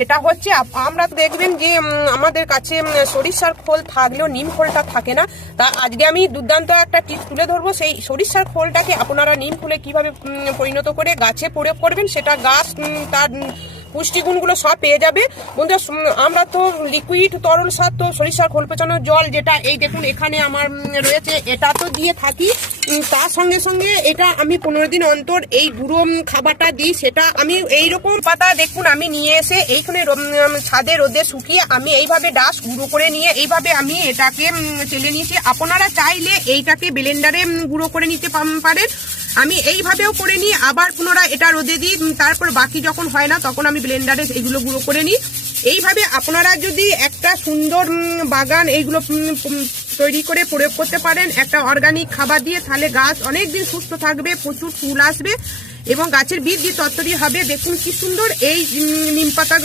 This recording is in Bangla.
সেটা হচ্ছে আমরা দেখবেন যে আমাদের কাছে সরিষার খোল থাকলেও নিম খোলটা থাকে না। তা আজকে আমি দুর্দান্ত একটা টিপস তুলে ধরবো। সেই সরিষার খোলটাকে আপনারা নিম খোলে কিভাবে পরিণত করে গাছে প্রয়োগ করবেন, সেটা গাছ তার পুষ্টিগুণগুলো সব পেয়ে যাবে। বন্ধুরা, আমরা তো লিকুইড তরল সার, তো সরিষার খোল পচানোর জল, যেটা এই দেখুন এখানে আমার রয়েছে, এটা তো দিয়ে থাকি। তার সঙ্গে সঙ্গে এটা আমি 15 দিন অন্তর এই গুঁড়ো খাবারটা দিই। সেটা আমি এইরকম পাতা দেখুন আমি নিয়ে এসে এইখানে ছাদে রোদে শুকিয়ে আমি এইভাবে ডাস গুঁড়ো করে নিয়ে এইভাবে আমি এটাকে চেলে নিয়েছি। আপনারা চাইলে এইটাকে ব্লেন্ডারে গুঁড়ো করে নিতে পারেন। আমি এইভাবেও করে নিই, আবার পুনরায় এটা রোদে দিই, তারপর বাকি যখন হয় না তখন আমি ব্লেন্ডারে এগুলো গুঁড়ো করে নিই। এইভাবে আপনারা যদি একটা সুন্দর বাগান এইগুলো তৈরি করে প্রয়োগ করতে পারেন একটা অর্গানিক খাবার দিয়ে, তাহলে গাছ অনেকদিন সুস্থ থাকবে, প্রচুর ফুল আসবে এবং গাছের বৃদ্ধি তত্ত্বরই হবে। দেখুন কি সুন্দর এই নিম পাতা